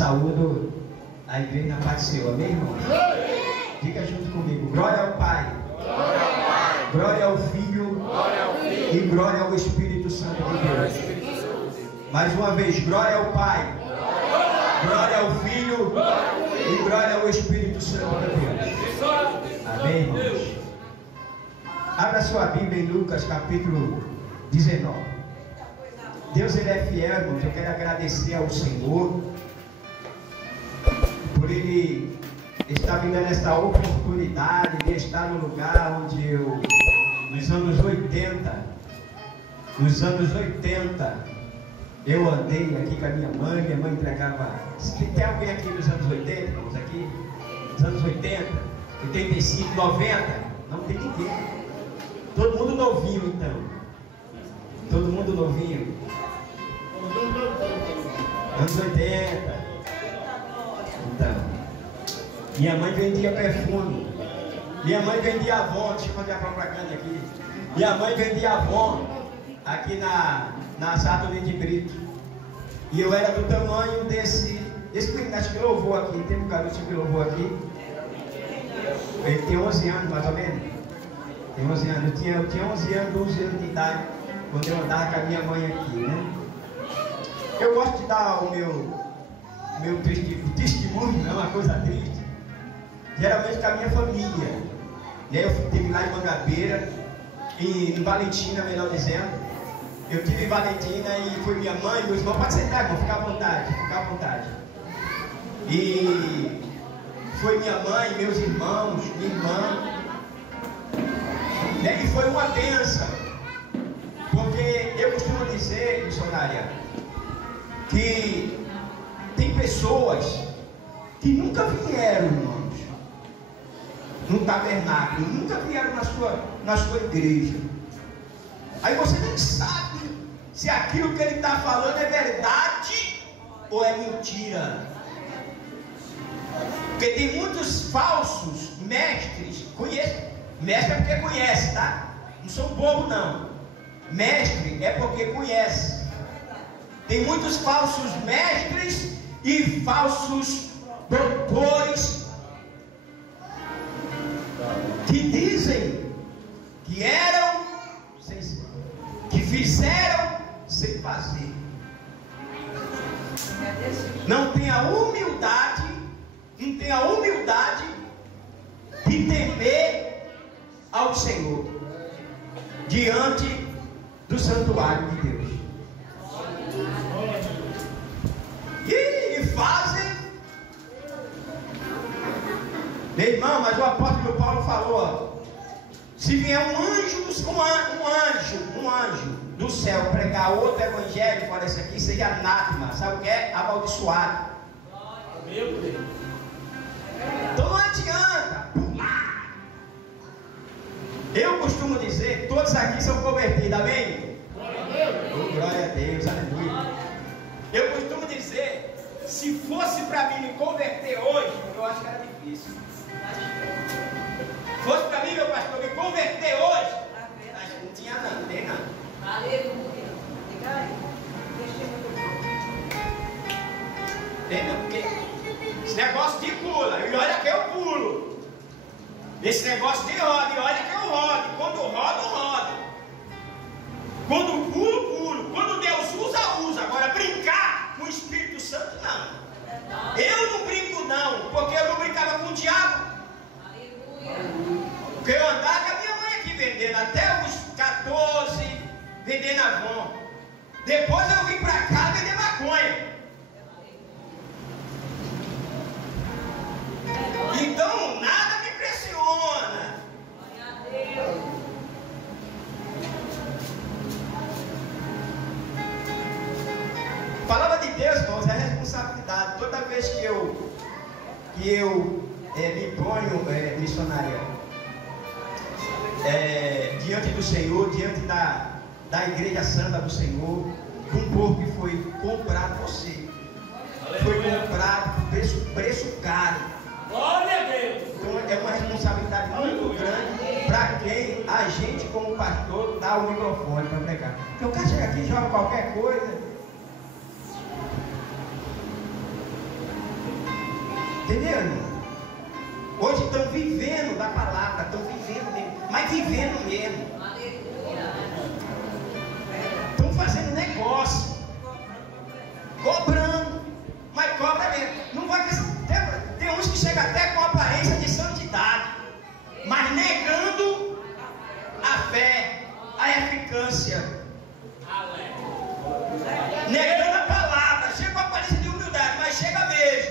Saúdo a igreja na paz do Senhor, amém, irmão? Diga junto comigo: glória ao Pai, glória ao Filho e glória ao Espírito Santo de Deus. Mais uma vez: glória ao Pai, glória ao Filho e glória ao Espírito Santo de Deus. Amém, irmãos? Abra sua Bíblia em Lucas capítulo 19. Deus, Ele é fiel, irmãos. Eu quero agradecer ao Senhor por Ele estar me dando essa oportunidade de estar no lugar onde eu, nos anos 80, eu andei aqui com a minha mãe entregava. Tem alguém aqui dos anos 80, irmãos, aqui? Dos anos 80, 85, 90? Não tem ninguém. Todo mundo novinho, então. Todo mundo novinho. Anos 80. Então, minha mãe vendia perfume. Minha mãe vendia Avon. Deixa eu fazer a propaganda aqui. Minha mãe vendia Avon aqui na Saturday de Brito. E eu era do tamanho desse menino, acho que louvou aqui. Tem um garoto que louvou aqui. Ele tem 11 anos, mais ou menos. Tem 11 anos. Eu tinha 11 anos, 12 anos de idade, quando eu andava com a minha mãe aqui, né? Eu gosto de dar o meu testemunho, é uma coisa triste. Geralmente com a minha família. Eu estive lá em Mangabeira, em Valentina, melhor dizendo. Eu tive em Valentina e foi minha mãe, meus irmãos. Pode sentar, irmão, fica à vontade, fica à vontade. E foi minha mãe, meus irmãos, minha irmã. E foi uma bênção. Porque eu costumo dizer, missionária, que tem pessoas que nunca vieram, irmãos, no tabernáculo, nunca vieram na sua igreja. Aí você nem sabe se aquilo que ele está falando é verdade ou é mentira. Porque tem muitos falsos mestres. Mestre é porque conhece, tá? Não sou bobo, não. Mestre é porque conhece. Tem muitos falsos mestres e falsos doutores que dizem que eram sem ser, que fizeram sem fazer. Não tem a humildade de temer ao Senhor diante do santuário de Deus. E fazem. Meu irmão, mas o apóstolo Paulo falou: se vier um anjo do céu pregar outro evangelho fora esse aqui, seja anátema. Sabe o que é? Amaldiçoado. Meu Deus. Então não adianta pular. Eu costumo dizer: todos aqui são convertidos, amém? Glória a Deus, aleluia. Eu costumo dizer: se fosse para mim me converter hoje, eu acho que era difícil. Se fosse para mim, meu pastor, me converter hoje, acho que não tinha não, tem não. Aleluia. Tem não, porque esse negócio de pula, e olha que eu pulo. Esse negócio de roda, e olha que eu rodo. Quando rodo, rodo. Quando pulo, pulo. Quando Deus usa. Agora brincar com o Espírito Santo, não. Eu não brinco não, porque eu não brincava com o diabo. Porque eu andava com a minha mãe aqui vendendo, até os 14, vendendo Avon. Depois eu vim pra cá vender maconha. Então nada me impressiona. Palavra de Deus, irmãos, é responsabilidade. Toda vez que eu me ponho, missionária, diante do Senhor, diante da igreja santa do Senhor, um povo que foi comprado por você, foi comprado por preço caro. Glória a Deus. Então é uma responsabilidade muito grande para quem a gente, como pastor, dá o microfone para pregar. Porque o cara chega aqui e joga qualquer coisa. Entendeu, irmão? Hoje estão vivendo da palavra, estão vivendo mesmo, mas vivendo mesmo. Estão fazendo negócio, cobrando, mas cobra mesmo. Não vai tem uns que chegam até com aparência de santidade, mas negando a fé, a eficácia, negando a palavra. Chega com aparência de humildade, mas chega mesmo.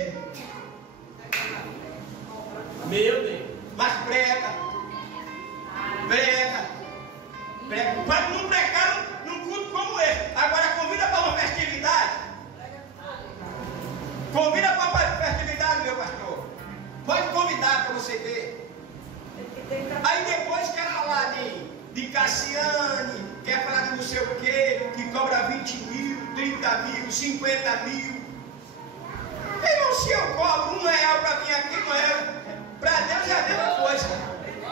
Meu Deus. Mas prega. Pode não pregar num culto como esse. Agora convida para uma festividade. Convida para uma festividade, meu pastor. Pode convidar para você ver. Aí depois quer falar de Cassiane, quer falar de não sei o que cobra 20 mil, 30 mil, 50 mil. Irmão, se eu cobro R$1 para vir aqui, não é. Para Deus é a mesma coisa.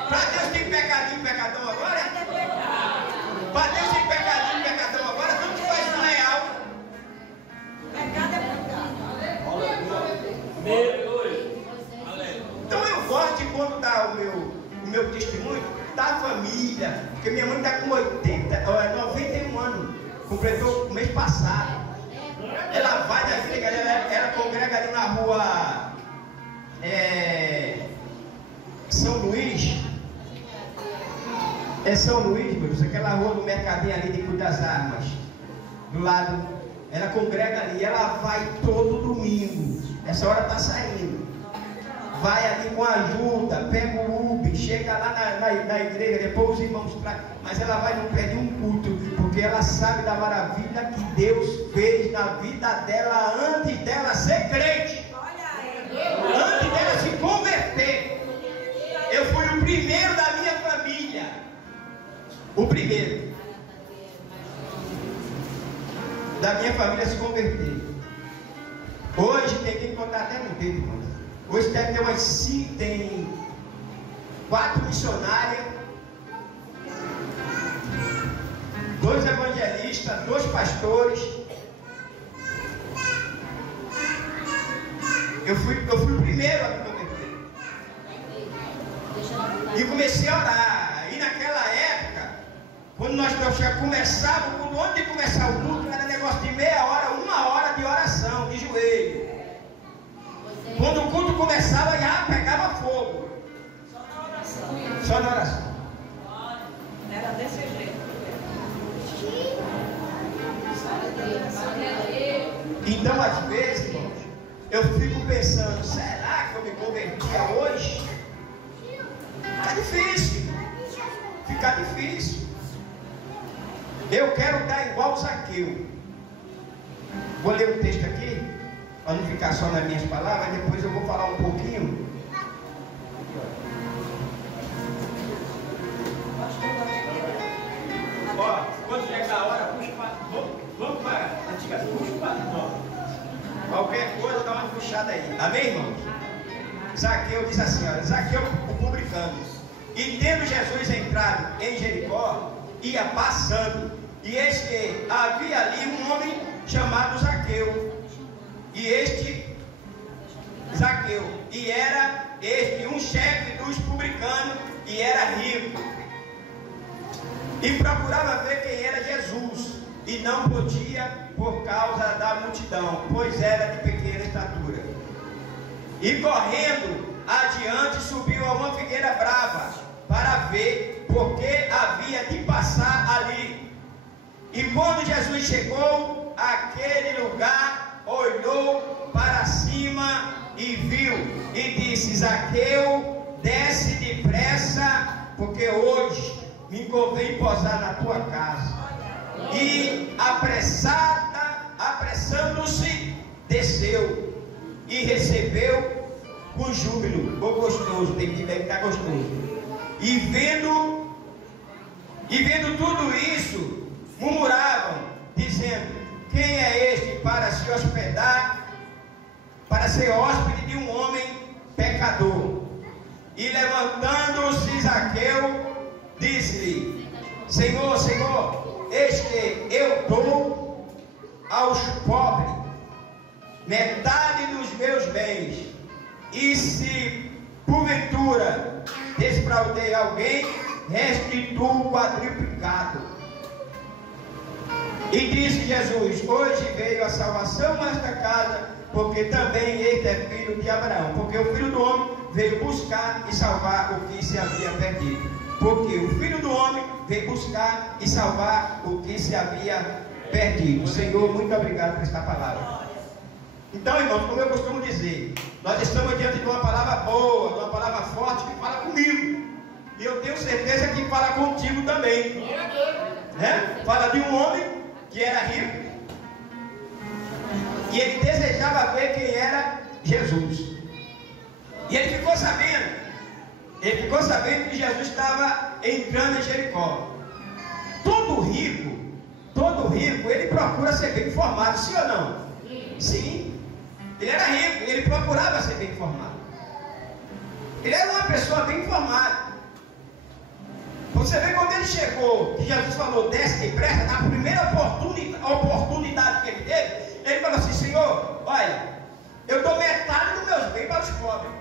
Para Deus tem pecadinho e pecadão agora? Para Deus tem pecadinho e pecadão agora? Tanto faz R$1. Pecado é pecado. Então eu gosto de quando dá o meu testemunho da família. Porque minha mãe está com 91 anos. Completou o mês passado. Ela vai da igreja, ela congrega ali na rua São Luís. É São Luís, meu Deus, aquela rua do mercadinho ali de Cruz das Armas. Do lado, ela congrega ali, ela vai todo domingo. Essa hora está saindo. Vai ali com ajuda, pega o Uber, chega lá na igreja, depois os irmãos trazem. Mas ela vai no pé de um culto, porque ela sabe da maravilha que Deus fez na vida dela antes dela ser crente. Antes dela se converter. Eu fui o primeiro da minha família. O primeiro da minha família a se converter. Hoje tem que contar até no dedo, irmão. Hoje deve ter tem 4 missionárias, 2 evangelistas, 2 pastores. Eu fui o primeiro a me converter. E comecei a orar. E naquela época, quando nós já começávamos, antes de começar o culto, era negócio de meia hora, 1 hora de oração, de joelho. Quando o culto começava, já pegava fogo. Só na oração. Era desse jeito. Então, às vezes, irmãos, eu fico pensando, será que eu me convertia hoje? Fica difícil. Fica difícil. Eu quero estar igual Zaqueu. Vou ler um texto aqui, para não ficar só nas minhas palavras, depois eu vou falar um pouquinho. Ó, quando chegar a hora, puxa para. Vamos para a antiga, puxa para nós. Qualquer coisa, dá uma puxada aí. Amém, irmãos? Zaqueu diz assim: olha, Zaqueu, o publicano. E tendo Jesus entrado em Jericó, ia passando, e eis que havia ali um homem chamado Zaqueu. E era este um chefe dos publicanos, e era rico. E procurava ver quem era Jesus, e não podia por causa da multidão, pois era de pequena estatura. E correndo adiante, subiu a uma figueira brava, para ver, porque havia de passar ali. E quando Jesus chegou àquele lugar, olhou para cima e viu, e disse: Zaqueu, desce depressa, porque hoje me convém posar na tua casa. E apressando-se, desceu e recebeu com júbilo. Ou gostoso, tem que estar gostoso. E vendo tudo isso, murmuravam, dizendo: quem é este para se hospedar, para ser hóspede de um homem pecador? E levantando-se Zaqueu, disse-lhe: Senhor, Senhor, eis que eu dou aos pobres metade dos meus bens, E se porventura defraudei alguém, restituo o quadruplicado. E disse Jesus: hoje veio a salvação nesta casa, porque também este é filho de Abraão. Porque o Filho do Homem veio buscar e salvar o que se havia perdido. Porque o Filho do Homem veio buscar e salvar o que se havia perdido. Senhor, muito obrigado por esta palavra. Então, irmãos, como eu costumo dizer, nós estamos diante de uma palavra boa, de uma palavra forte que fala comigo. E eu tenho certeza que fala contigo também. Fala de um homem que era rico. E ele desejava ver quem era Jesus. E ele ficou sabendo que Jesus estava entrando em Jericó. Todo rico, ele procura ser bem informado, sim ou não? Sim. Ele era rico, ele procurava ser bem informado. Ele era uma pessoa bem informada. Você vê quando ele chegou, que Jesus falou, desce depressa, na primeira oportunidade que ele teve, ele falou assim: Senhor, olha, eu dou metade dos meus bens para os pobres.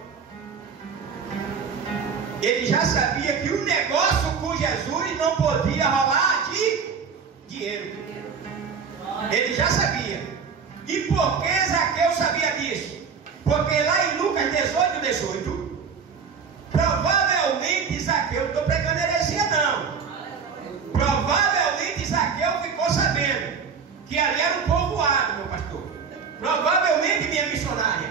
Ele já sabia que o negócio com Jesus não podia rolar de dinheiro. Ele já sabia. E por que Zaqueu sabia disso? Porque lá em Lucas 18, provavelmente Zaqueu, não estou pregando heresia não, provavelmente Zaqueu ficou sabendo que ali era um povoado, meu pastor. Provavelmente, minha missionária,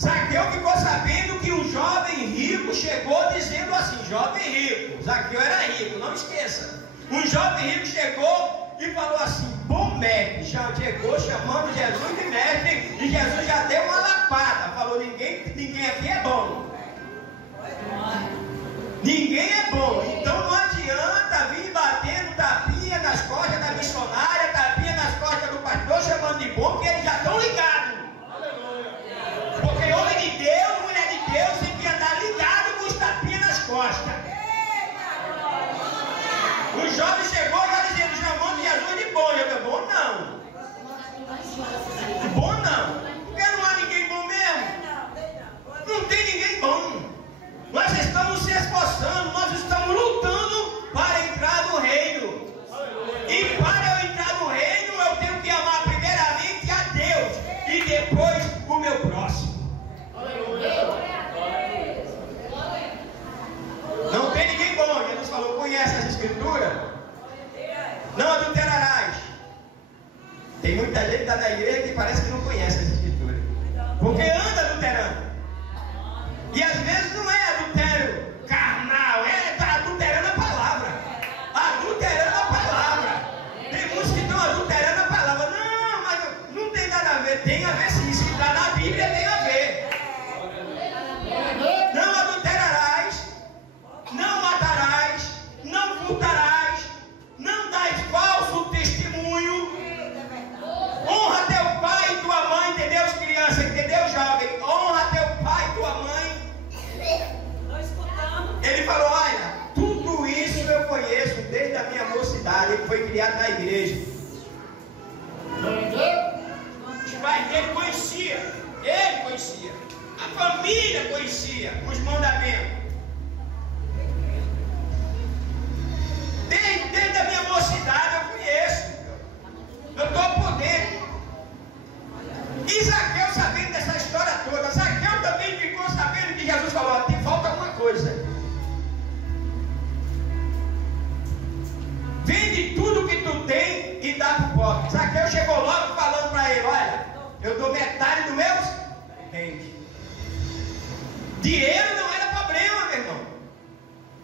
Zaqueu ficou sabendo que um jovem rico chegou dizendo assim: jovem rico, Zaqueu era rico, não esqueça. Um jovem rico chegou e falou assim: bom mestre, já chegou chamando Jesus de mestre, e Jesus já deu uma lapada, falou: ninguém aqui é bom. Ninguém é bom, então não adianta vir batendo tapinha nas costas da missionária, tapinha nas costas do pastor, chamando de bom, porque eles já estão ligados. Porque homem de Deus, mulher de Deus, tem que andar ligado com os tapinhas nas costas. O jovem chegou já dizendo, chamando Jesus de bom. Eu falei: bom não. Bom não. Porque não há ninguém bom mesmo. Não tem ninguém bom. Nós estamos se esforçando, nós estamos lutando para entrar no reino. E para eu entrar no reino, eu tenho que amar primeiramente a Deus e depois o meu próximo. Não tem ninguém bom. Jesus falou: conhece as escrituras? Não adulterarás. Tem muita gente que está na igreja que parece que não conhece as escrituras, porque anda adulterando. E às vezes não é adultério carnal, está adulterando a palavra. Adulterando a palavra. Tem muitos que estão adulterando a palavra. Não, mas não tem nada a ver. Tem a ver sim. Se está na Bíblia, tem a ver. Não adulterarás, não matarás, não furtarás, não dás falso testemunho. Honra teu pai e tua mãe, entendeu, criança? Entendeu, jovem? Honra teu pai e tua mãe. Ele falou: olha, tudo isso eu conheço desde a minha mocidade. Ele foi criado na igreja. Os pais dele conheciam, ele conhecia, a família conhecia os mandamentos. Desde a minha mocidade eu conheço. Eu estou por dentro. E Zaqueu, sabendo dessa história toda, Zaqueu também ficou sabendo que Jesus falou: tem falta alguma coisa. Vende tudo que tu tem e dá para o pobre. Zaqueu chegou logo falando para ele: olha, eu dou metade dos meus bens. Dinheiro não era problema, meu irmão.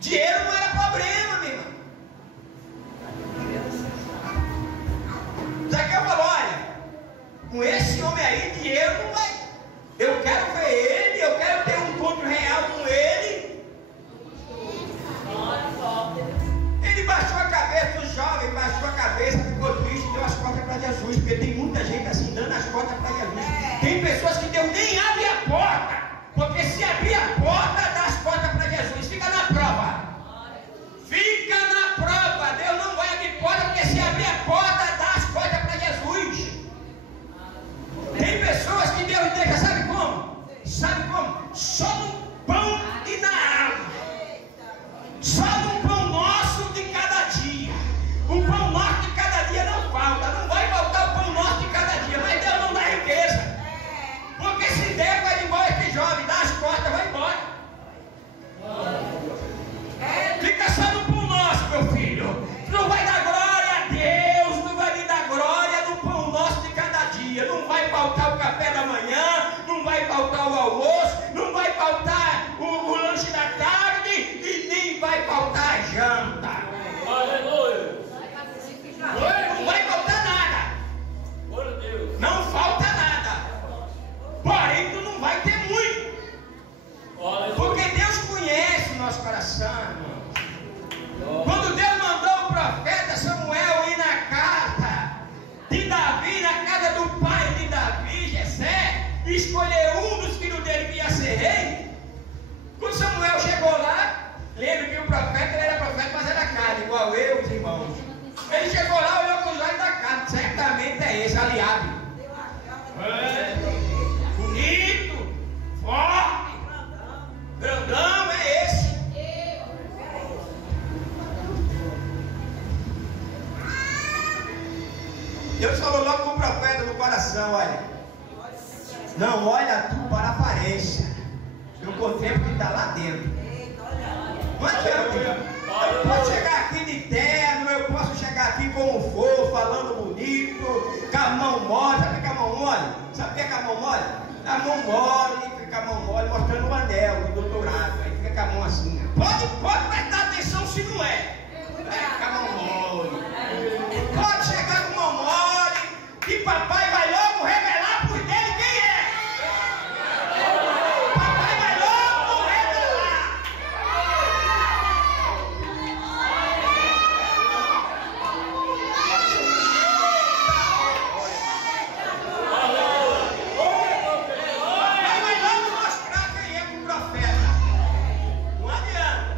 Dinheiro não era problema, meu irmão. Zaqueu falou: olha, com esse homem aí, dinheiro não vai. Eu quero ver ele, eu quero ter um encontro real com ele. Ele baixou a cabeça, o jovem baixou a cabeça, ficou triste, deu as costas para Jesus, porque tem muita gente assim, dando as costas para Jesus. Tem pessoas que Deus nem abre a porta, porque se abrir a porta, dá as costas para Jesus, fica na prova. era tudo para a aparência. Eu contemplo que está lá dentro. Não adianta. Eu posso chegar aqui de terno, eu posso chegar aqui como for, falando bonito, com a mão mole. Sabe o que é a mão mole? Sabe o que é a mão mole? A mão mole, fica a mão mole mostrando o anel, o doutorado. Aí fica com a mão assim. Pode prestar atenção se não é. Com a mão mole. Pode chegar com mão mole, que papai vai logo revelar por dele quem é. Papai vai logo revelar. Ele vai logo mostrar quem é pro profeta. Não adianta.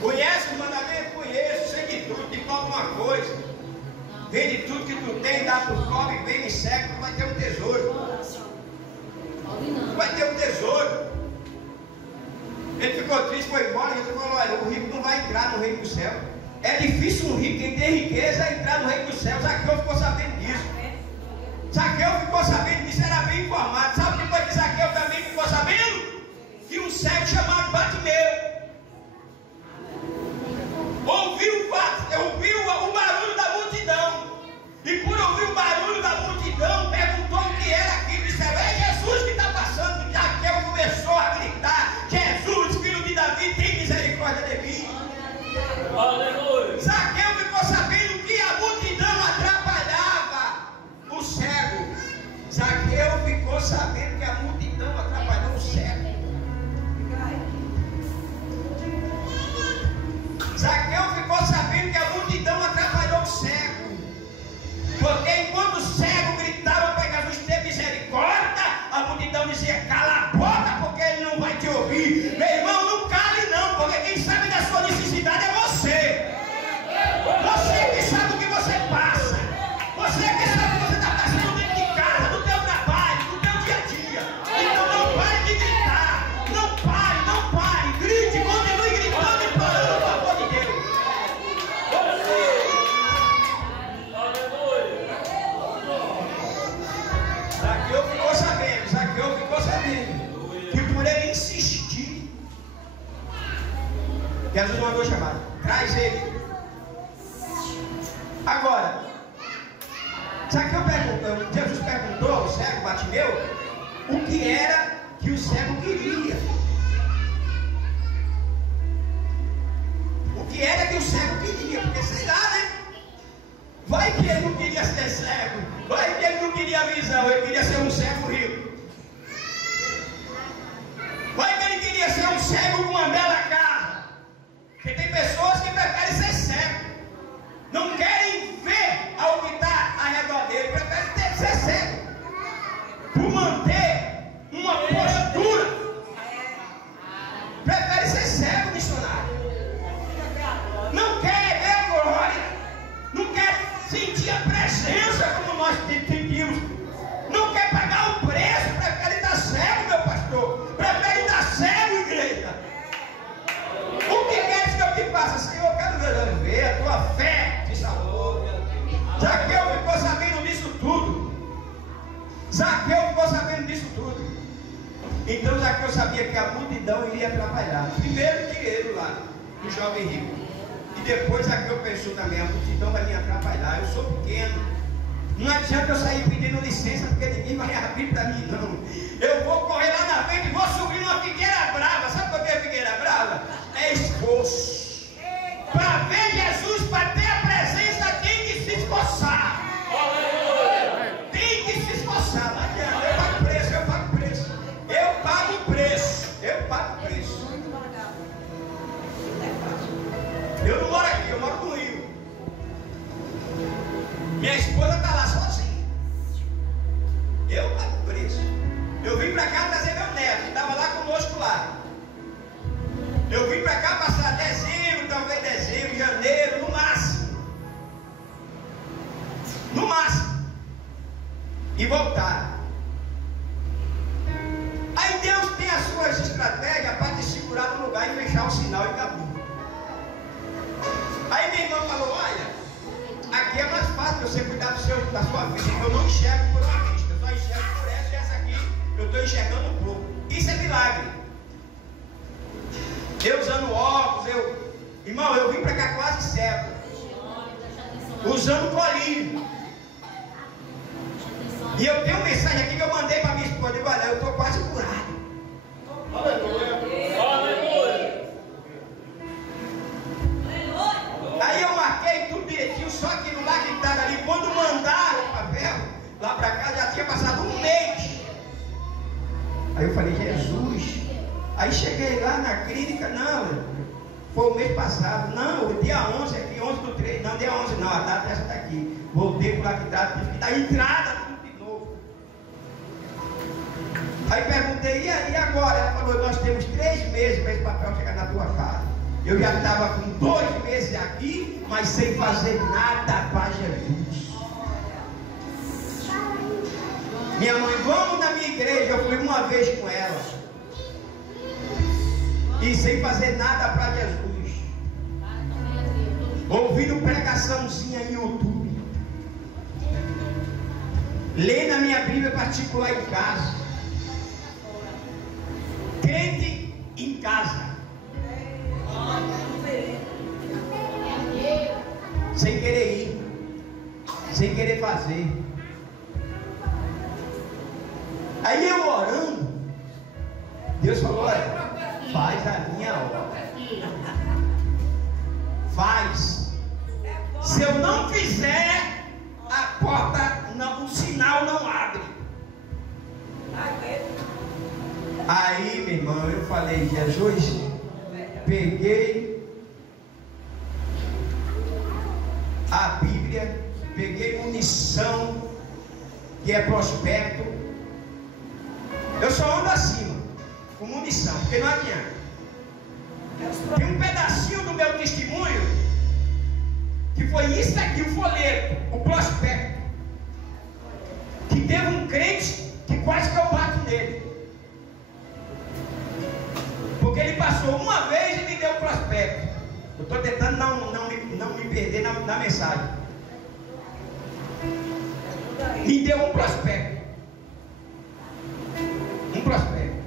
Conhece o mandamento? Conheço, sei de tudo, te falta uma coisa. Vende tudo que tu tem, dá pro pobre, vem e segue, tu vai ter um tesouro. Tu vai ter um tesouro. Ele ficou triste, foi embora, e ele falou, olha, o rico não vai entrar no reino do céu. É difícil um rico, quem tem riqueza, entrar no reino do céu. Zaqueu ficou sabendo disso. Zaqueu ficou sabendo disso, era bem informado. Sabe depois que Zaqueu também ficou sabendo? Que um cego chamado Bartimeu ouviu o barulho da multidão. E por ouvir o barulho da multidão, perguntou o que era aquilo. Disseram, é Jesus que está passando. Zaqueu começou a gritar, Jesus, filho de Davi, tem misericórdia de mim. Aleluia. Zaqueu ficou sabendo que a multidão atrapalhava o cego. Zaqueu ficou sabendo que a multidão atrapalhou o cego. Zaqueu ficou sabendo que a multidão atrapalhou o cego. Porque enquanto o cego gritava para Jesus ter misericórdia, a multidão dizia, cala a boca, porque ele não vai te ouvir. Meu irmão, não cale não, porque quem sabe da sua necessidade é você. Você que sabe o que você passa. Você que sabe o que você está passando dentro de casa, no teu trabalho, no teu dia a dia. Então não pare de gritar. Não pare. Grite, continue gritando e parando o favor de Deus. Zaqueu ficou sabendo que por ele insistir, Jesus mandou chamar, traz ele. Agora, Jesus perguntou ao cego Bartimeu o que era que o cego queria. O que era que o cego queria? Porque sei lá, né? Vai que ele não queria ser cego, vai que ele não queria visão, ele queria ser um cego rico. Vai que ele queria ser um cego com uma bela casa. Porque tem pessoas que preferem ser cego, não querem ver ao que está ao redor dele, preferem ser cego, por manter uma postura. Prefere ser cego, missionário. Não quer ver a glória, não quer sentir a presença como nós sentimos, não quer pagar o preço, prefere estar cego, meu pastor, prefere estar cego, igreja. O que queres que eu te faça, Senhor? Eu quero ver a tua fé te salvou. Zaqueu ficou sabendo disso tudo. Então Zaqueu sabia que a multidão iria atrapalhar. Primeiro dinheiro lá, do jovem rico. E depois Zaqueu pensou também, a multidão vai me atrapalhar, eu sou pequeno. Não adianta eu sair pedindo licença, porque ninguém vai abrir para mim, não. Eu vou correr lá na frente e vou subir numa figueira brava. Sabe por que é figueira brava? É esforço. Para ver Jesus, para ter a presença, tem que se esforçar. Tem que se esforçar. Não adianta, eu pago preço. Eu não moro aqui, eu moro no Rio. Minha esposa está lá sozinha. Eu pago preço. Eu vim para cá trazer meu neto, que estava lá conosco lá. Eu vim para cá passar dezembro, talvez dezembro, janeiro, no máximo. No máximo. E voltar. Aí Deus tem as suas estratégias para te segurar no lugar e fechar o sinal e acabou. usando óculos. Irmão, eu vim para cá quase cego, usando colírio. E eu tenho uma mensagem aqui que eu mandei para minha esposa. Eu digo, olha, eu estou quase curado. Aleluia. Aleluia. Aí eu marquei tudo direitinho, só que no lá que estava ali, quando mandaram o papel lá para cá, já tinha passado um mês. Aí eu falei, Jesus. Aí cheguei lá na clínica, não, foi o mês passado, não, dia 11 aqui, 11/3, não, dia 11 não, a data essa está aqui. Voltei para lá que tive que dar entrada, tudo de novo. Aí perguntei, e agora? Ela falou, nós temos 3 meses para esse papel chegar na tua casa. Eu já estava com 2 meses aqui, mas sem fazer nada para Jesus. Minha mãe, vamos na minha igreja, eu fui uma vez com ela. E sem fazer nada para Jesus. Ouvindo pregaçãozinha em YouTube. Lendo a minha Bíblia particular em casa. Crente em casa. Sem querer ir. Sem querer fazer. Aí eu orando, Deus falou, olha, faz a minha obra. Faz. Se eu não fizer, a porta, não, o sinal não abre. Aí, meu irmão, eu falei, Jesus, peguei a Bíblia, peguei munição, que é prospecto. Eu só ando acima, com munição, porque não adianta. Tem um pedacinho do meu testemunho, que foi isso aqui, o folheto, o prospecto. Que teve um crente, que quase que eu bato nele. Porque ele passou uma vez e me deu o prospecto. Eu estou tentando não me perder na mensagem. Me deu um prospecto. Um prospecto.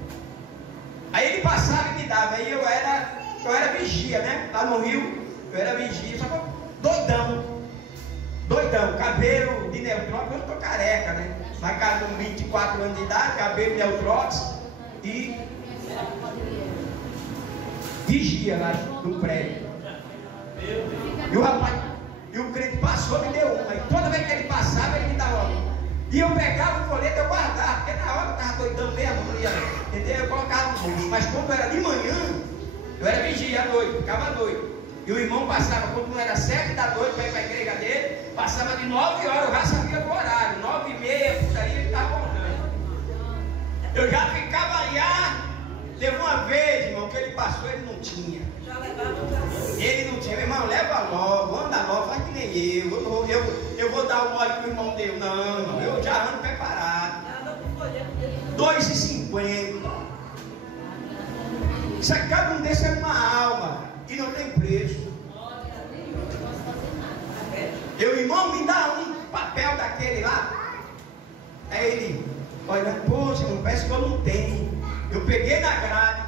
Aí ele passava e me dava. Aí eu era vigia, né? Lá no Rio, eu era vigia. Só que doidão. Doidão. Cabelo de neutróx. Eu estou careca, né? Mas com 24 anos de idade, cabelo de neutróx. E vigia lá no prédio. E o rapaz, e o crente passou e me deu uma. E toda vez que ele passava, ele me dava uma. E eu pegava o folheto e eu guardava, porque na hora eu estava doidão mesmo, não ia, entendeu? Eu colocava no bolso. Mas quando era de manhã, eu era vigia à noite, ficava doido. E o irmão passava, quando não era 7 da noite para ir para a igreja dele, passava de 9 horas, eu já sabia o horário, 9h30, por aí ele estava voltando. Eu já ficava lá. Teve uma vez, irmão, que ele passou, ele não tinha. Ele não tinha, meu irmão, leva logo, anda logo, faz que nem eu vou dar o mole que o irmão deu. Não, eu já ando preparado. 2,50. Isso aqui, cada um desse é uma alma e não tem preço. Eu, irmão, me dá um papel daquele lá. Aí ele, olha, poxa, não parece que eu não tenho. Eu peguei na grade,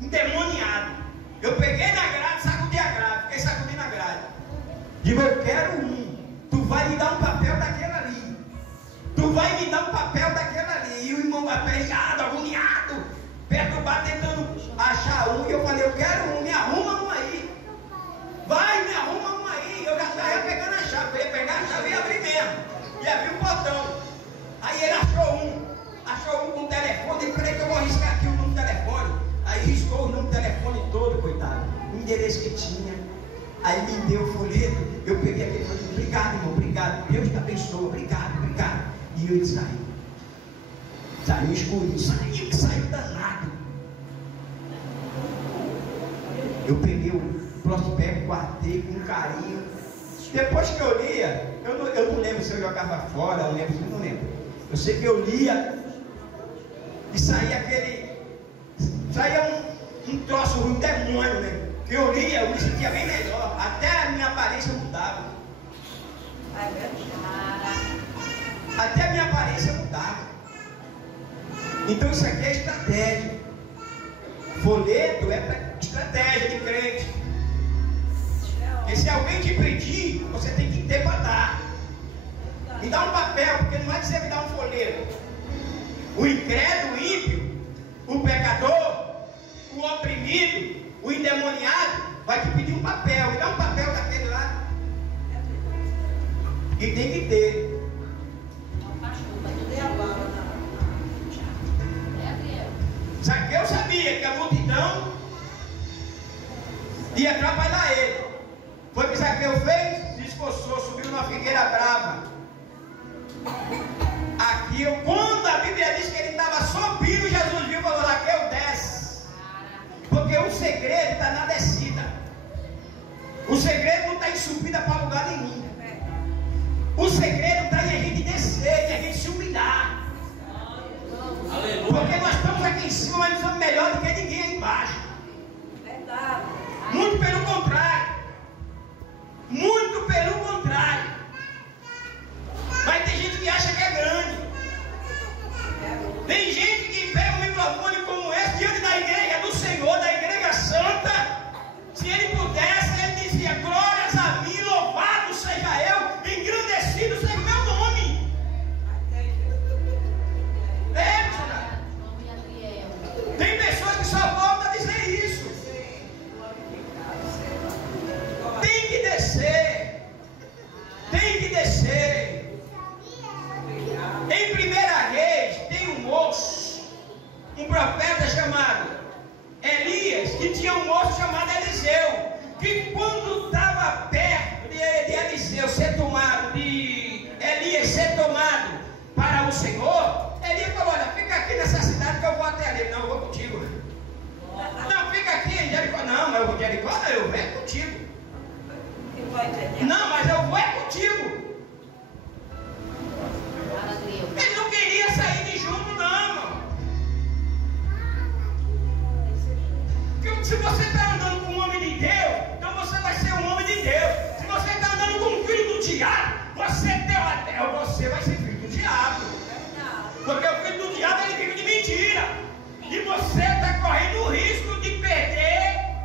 endemoniado. Eu peguei na grade, sacudi a grade, fiquei sacudindo a grade. Digo, eu quero um. Tu vai me dar um papel daquele ali. Tu vai me dar um papel daquele ali. E o irmão vai pegado, agoniado, perturbado, tentando achar um. E eu falei, eu quero um, me arruma um aí. Vai, me arruma um aí. Eu já estava pegando a chave. Eu ia pegar a chave e abrir mesmo. E abrir o portão. Aí ele achou um. Achou um com o telefone. E peraí que eu vou arriscar aqui o número do telefone. Aí riscou o número do telefone todo, coitado. O endereço que tinha. Aí me deu o folheto. Eu peguei aquele folheto. Obrigado, irmão, obrigado. Deus te abençoe. Obrigado, obrigado. E eu saí. Saiu escurinho. Saiu danado. Eu peguei o prospecto, guardei com carinho. Depois que eu lia, eu não lembro se eu jogava fora, eu não lembro. Eu sei que eu lia e saía um troço ruim, um demônio, né? Que eu lia, eu me sentia bem melhor. Até a minha aparência mudava. Até a minha aparência mudava. Então isso aqui é estratégia. Folheto é para estratégia de crente. Porque se alguém te pedir, você tem que ter para dar. Me dá um papel, porque não vai dizer me dá um folheto. O incrédulo, o ímpio, o pecador, o oprimido, o endemoniado, vai te pedir um papel. Me dá um papel daquele lá. E tem que ter. Zaqueu sabia que a multidão ia atrapalhar ele. Foi o que Zaqueu fez? Se esforçou, subiu numa figueira brava. Aqui, quando a Bíblia diz que ele estava subindo, Jesus viu e falou: Zaqueu, desce. Porque o segredo está na descida. O segredo não está em subida para lugar nenhum. O segredo está em a gente descer, em a gente se humilhar. Aleluia. Porque nós estamos aqui em cima, mas não somos melhor do que ninguém aí embaixo. Verdade. Muito pelo contrário. Muito pelo contrário. Mas tem gente que acha que é grande. Tem gente que pega um microfone como esse diante da igreja do Senhor, da igreja santa. Se ele pudesse, ele dizia: glórias a mim, louvado seja eu, engrandecido seja o meu nome. Tem pessoas que só voltam a dizer isso. Tem que descer. Tem que descer. Em 1 Reis tem um moço, um profeta chamado Elias, que tinha um moço chamado Eliseu, que quando estava perto de Eliseu ser tomado, de Elias ser tomado para o Senhor, Elias falou: olha, fica aqui nessa cidade que eu vou até ali. Não, eu vou contigo. Não, fica aqui em Jericó. Não, mas eu vou em Jericó, não, eu venho contigo. Não, mas eu vou contigo. Ele não queria sair de junto, não, irmão. Porque se você está andando com um homem de Deus, então você vai ser um homem de Deus. Se você está andando com um filho do diabo, você vai ser filho do diabo. Porque o filho do diabo, ele vive de mentira. E você está correndo o risco de perder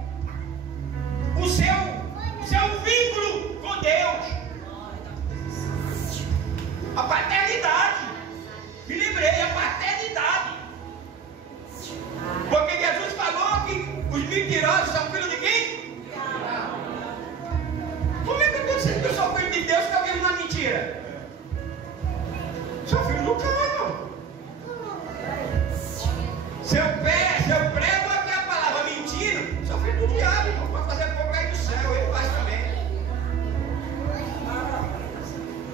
o seu vínculo com Deus. A paternidade. Me lembrei, a paternidade. Porque Jesus falou que os mentirosos são filhos de quem? Como é que eu estou dizendo que eu sou filho de Deus se eu vivo na mentira? Sou filho do cão. Se eu prego aqui a palavra mentira, sou filho do diabo, não pode fazer fogo cair do céu, ele faz também.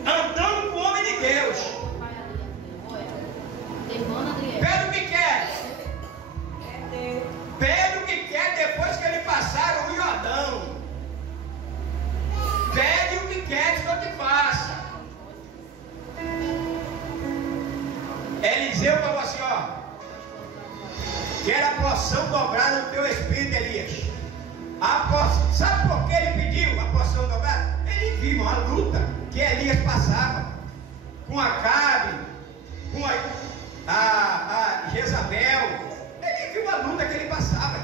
Andando com o homem de Deus. Pedro que quer? Pedro que quer depois que ele passar o Jordão. Pede o que quer que eu te faça. Eliseu falou assim: ó, quero a porção dobrada do teu espírito, Elias. Sabe por que ele pediu a porção dobrada? Ele viu uma luta que Elias passava com Acabe, com a Jezabel. Ele viu a luta que ele passava.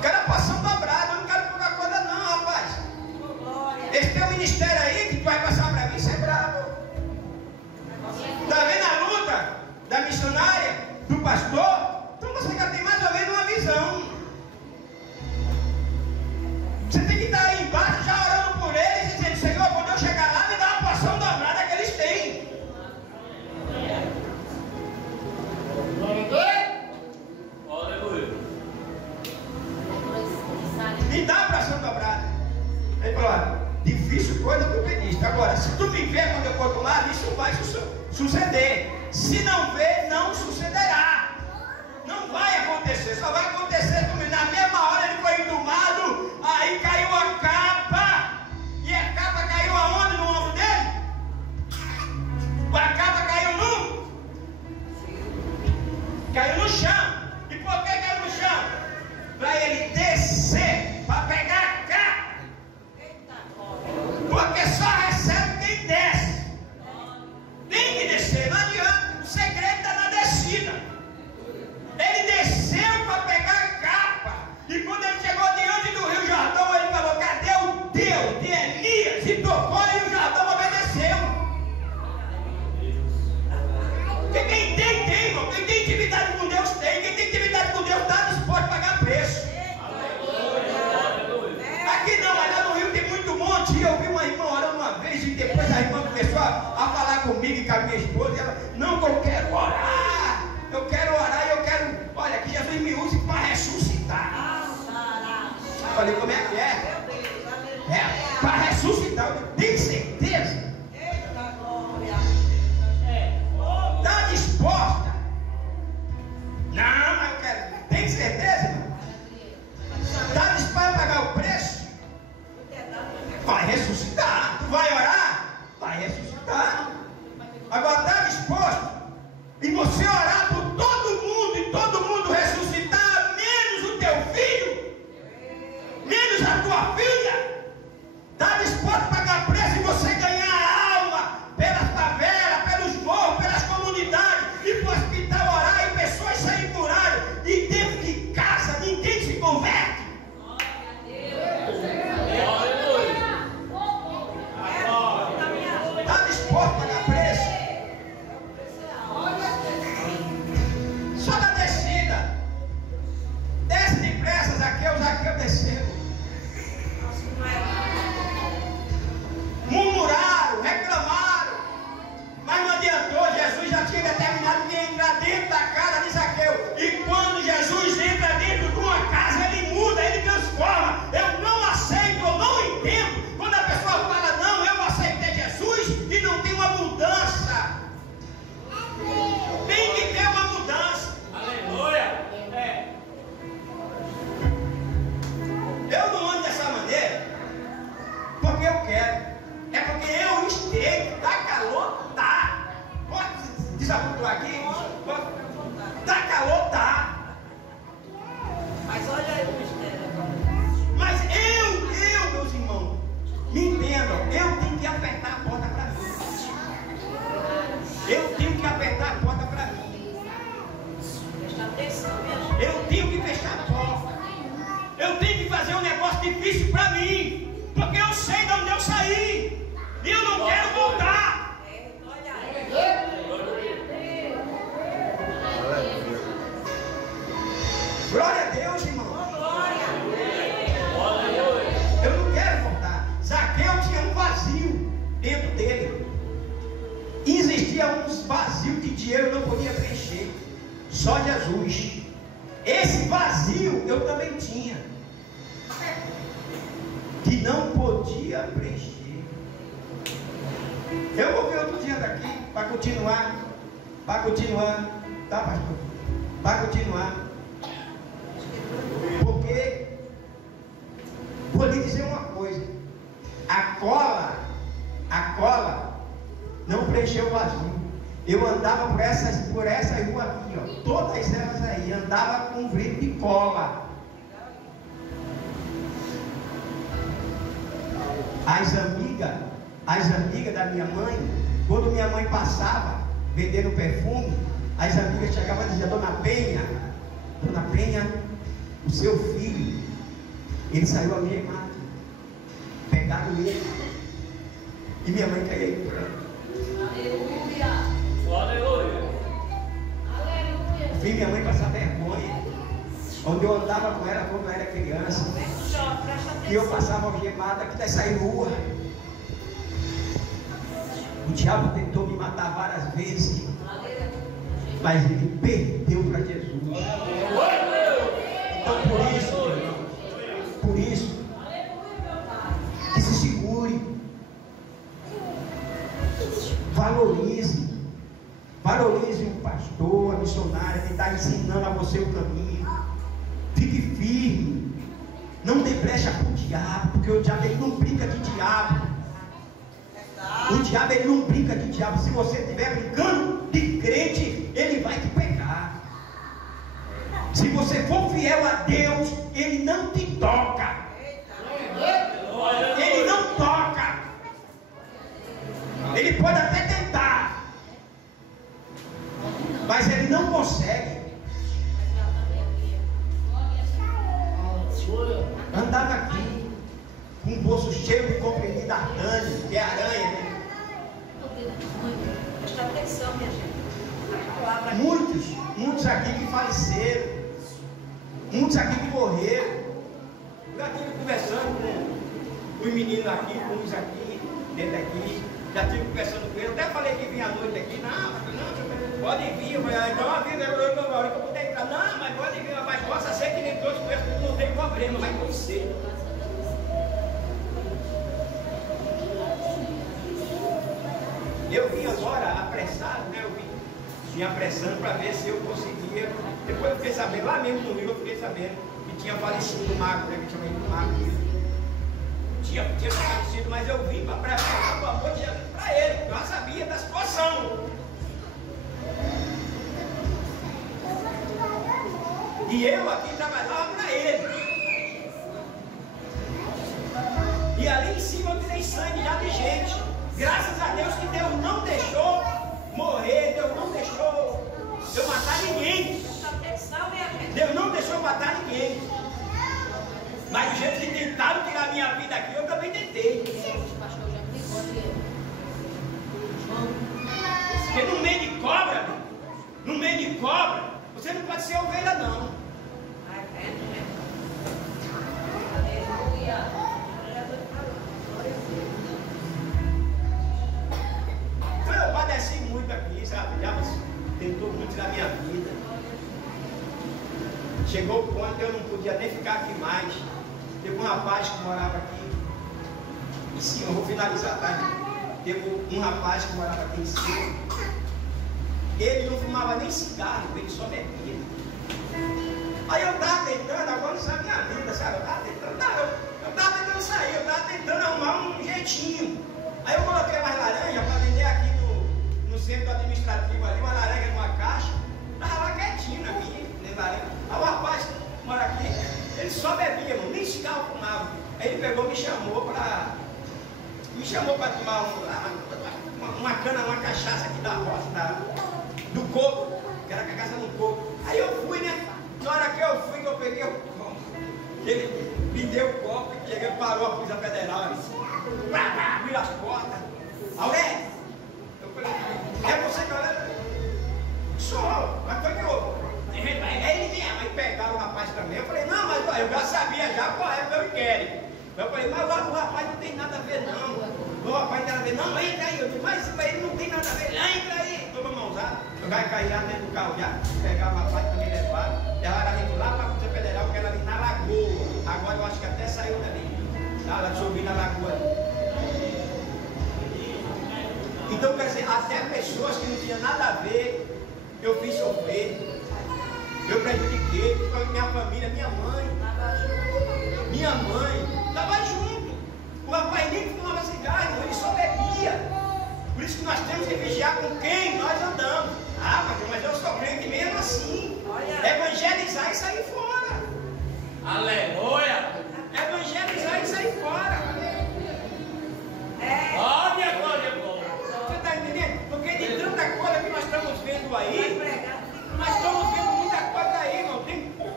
Quero a porção dobrada, eu não quero pouca coisa não, rapaz. Esse teu ministério aí que tu vai passar para mim, isso é brabo. Está vendo a luta da missionária, do pastor? Então você já tem mais ou menos uma visão. Você tem que estar aí embaixo já orando por eles, dizendo: Senhor, quando eu chegar lá, me dá uma porção dobrada que eles têm. Aleluia. Me dá a porção dobrada. Ele falou: olha, difícil coisa que eu pediste. Agora, se tu me ver quando eu for do lado, isso vai suceder. Se não ver, não sucederá. Não vai acontecer, só vai acontecer comigo. Na mesma hora ele foi indomado, aí caiu a capa. E a capa caiu aonde? No ombro dele? A capa caiu no chão. E por que caiu no chão? Para ele descer, para pegar a capa. Porque só recebe quem desce. Tem que descer, não adianta. O segredo está na descida. eu tenho que fazer um negócio difícil para mim, porque eu sei de onde eu saí e eu não quero voltar. Glória a Deus, irmão. Eu não quero voltar. Zaqueu tinha um vazio dentro dele. Existia um vazio que dinheiro não podia preencher. Só Jesus. Esse vazio eu também tinha, que não podia preencher. Eu vou ver outro dia daqui para continuar. Para continuar. Tá, pastor? Para continuar. Porque vou lhe dizer uma coisa. A cola não preencheu o vazio. Eu andava por essa rua aqui, ó, todas elas aí, andava com um vidro de cola. As amigas da minha mãe, quando minha mãe passava vendendo perfume, as amigas chegavam e diziam: Dona Penha, o seu filho, ele saiu algemado. Pegaram ele. E minha mãe caía em pranto. Aleluia. Vi minha mãe passar vergonha. Onde eu andava com ela quando eu era criança. E eu passava algemada que dessa rua. O diabo tentou me matar várias vezes, mas ele perdeu para Jesus. Então por isso, meu irmão, por isso, que se segure. Valorize o pastor, a missionária que está ensinando a você o caminho. Fique firme. Não dê brecha para o diabo, porque o diabo ele não brinca de diabo. O diabo ele não brinca de diabo. Se você estiver brincando de crente, ele vai te pegar. Se você for fiel a Deus, ele não te toca. Ele não toca. Ele pode até tentar, mas ele não consegue. Andava aqui com um bolso cheio de comprimido artânio, que é aranha, né? Presta atenção, minha gente. Muitos aqui que faleceram, muitos aqui que morreram. Eu já estive conversando com os meninos aqui, com uns aqui, dentro aqui. Já estive conversando com ele, até falei que vinha à noite aqui. Não, pode vir. Eu falei: então avisa eu na hora que eu puder entrar. Não, mas pode vir, mas possa ser que nem todos conhecem, não tem problema, vai conhecer. Eu vim agora apressado, né? Eu vim apressando para ver se eu conseguia. Depois eu fiquei sabendo, lá mesmo no Rio, eu fiquei sabendo que tinha falecido o Marco, né? Que tinha ido o Marco. Tinha falecido, mas eu vim para preparar o amor de Jesus para ele, porque eu já sabia da situação. E eu aqui trabalhava para ele. E ali em cima eu tirei sangue já de gente. Graças a Deus que Deus não deixou morrer, Deus não deixou eu matar ninguém. Deus não deixou matar ninguém. Mas do jeito que tentaram tirar a minha vida aqui, eu também tentei. Porque no meio de cobra, no meio de cobra, você não pode ser ovelha não. Eu padeci muito aqui, sabe? Já tentou muito na minha vida. Chegou o ponto que eu não podia nem ficar aqui mais. Teve um rapaz que morava aqui em cima, eu vou finalizar, tá? Teve um rapaz que morava aqui em cima. Ele não fumava nem cigarro, ele só bebia. Aí eu estava tentando, agora não sabe minha vida, sabe? Eu estava tentando sair, eu estava tentando arrumar um jeitinho. Aí eu coloquei umas laranjas para vender aqui no centro administrativo ali, uma laranja numa caixa. Estava lá quietinho na minha, laranja. Aí o rapaz que mora aqui, ele só bebia, mano, nem cigarro fumava. Aí ele pegou e me chamou para tomar uma cana, uma cachaça aqui da roça, do coco, que era a cachaça no coco. Aí eu fui, né? Na hora que eu fui, que eu peguei, Ele me deu o copo e chega, parou a Polícia Federal. Ele disse, vira as portas. Aurélio, eu falei, é você que olha? Sou, mas foi que eu. Aí ele mesmo, aí pegaram o rapaz também. Eu falei, não, mas eu já sabia já qual é o meu inquérito. Eu falei, mas lá o rapaz não tem nada a ver não. O rapaz não tem nada a ver, não, entra aí. Eu disse, mas ele não tem nada a ver, entra aí. Toma mãozada, eu vai cair lá dentro do carro já, pegar o rapaz para me levar. Levaram a gente lá para a Polícia Federal, que era ali na Lagoa. Agora eu acho que até saiu dali. Ela subiu na Lagoa. Então, quer dizer, até pessoas que não tinham nada a ver, eu fiz sofrer. Eu prejudiquei, porque minha família, minha mãe estava junto. O rapaz nem fumava cigarro, ele só bebia. Por isso que nós temos que vigiar com quem nós andamos. Ah, mas eu sou crente mesmo assim. Evangelizar e sair fora. Aleluia. Evangelizar e sair fora. Glória, glória, glória. Você está entendendo? Porque de tanta coisa que nós estamos vendo aí, nós estamos vendo muita coisa aí, irmão.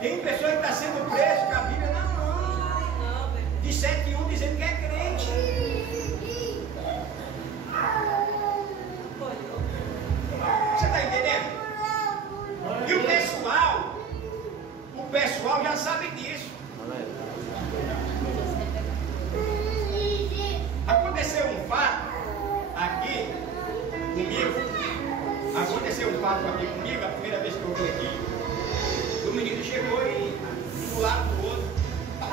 Tem pessoa que está sendo preso, que a Bíblia não. De 7:1 dizendo que é crente. Você está entendendo? E o pessoal já sabe disso. Aconteceu um fato aqui comigo. Aconteceu um fato aqui comigo, a primeira vez que eu vim aqui. O menino chegou e do lado do outro.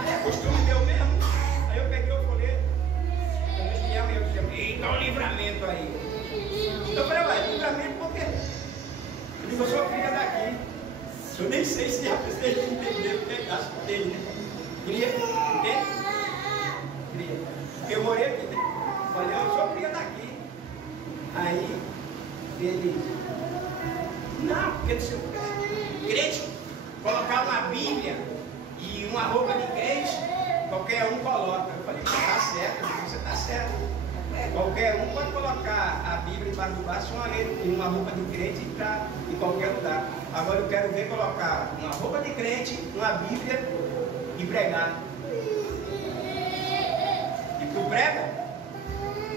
É costume meu mesmo. Aí eu peguei o folheto. Eu disse, eita, o livramento aí. Eu falei, ué, livramento por quê? Eu digo, eu sou filha daqui. Eu nem sei se já precisei entender o que acho que tem, né? Queria entender? Queria. Porque eu morei aqui, né? Falei, eu sou filha daqui. Aí ele, não, porque se o crente colocar uma Bíblia e uma roupa de crente, qualquer um coloca. Eu falei, está certo, você está certo. Qualquer um pode colocar a Bíblia embaixo do braço e uma roupa de crente em qualquer lugar. Agora eu quero ver colocar uma roupa de crente, uma Bíblia e pregar. E tu prega?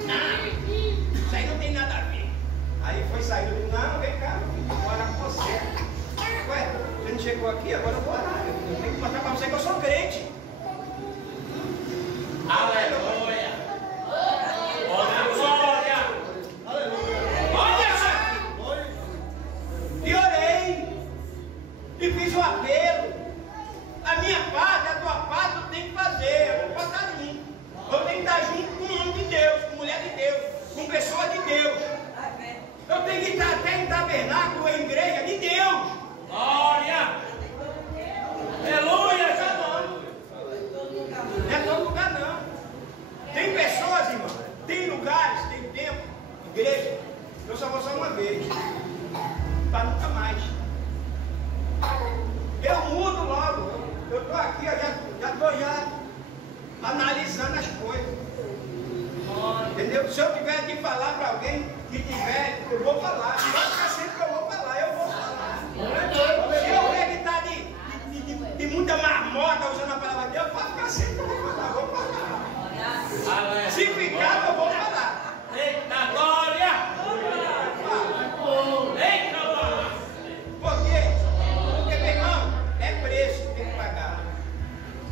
Não, isso aí não tem nada a ver. Aí foi sair, eu disse, não, vem cá, eu vou orar com você. Ué, você não chegou aqui, agora eu vou orar. Eu tenho que mostrar para você que eu sou crente. Aleluia. Glória. Olha! E orei. E fiz um apelo. A minha parte, a tua parte, eu tenho que fazer. Eu vou estar junto. Eu tenho que estar junto com o homem de Deus, com mulher de Deus, com pessoa de Deus. Eu tenho que estar até em tabernáculo, em igreja de Deus. Glória. Aleluia. Não é todo lugar não. Tem pessoas, irmão, tem lugares, tem tempo, igreja, eu só vou só uma vez, para nunca mais. Eu mudo logo. Eu estou aqui, eu já estou analisando as coisas. Entendeu? Se eu tiver que falar para alguém que tiver, eu vou falar. Pode ficar sempre que eu vou falar, eu vou falar. Se eu ver que está de muita marmota usando a palavra de Deus, pode ficar sempre que eu vou falar, eu vou falar. Se ficar, eu vou falar. Eita glória! Eita glória! Por quê? Porque, meu irmão, é preço que tem que pagar.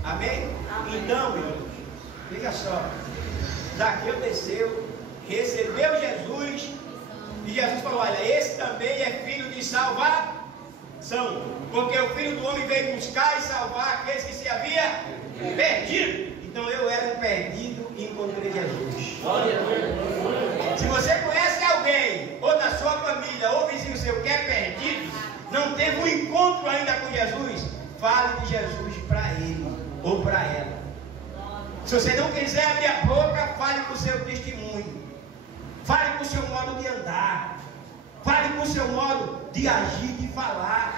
Amém? Então, meu irmão, liga só. Zaqueu desceu, recebeu Jesus, e Jesus falou, olha, esse também é filho de salvação, porque o Filho do Homem veio buscar e salvar aqueles que se havia perdido. Então eu era um perdido e encontrei Jesus. Se você conhece alguém, ou na sua família, ou vizinho seu que é perdido, não teve um encontro ainda com Jesus, fale de Jesus para ele ou para ela. Se você não quiser abrir a boca, fale com o seu testemunho, fale com o seu modo de andar, fale com o seu modo de agir, de falar.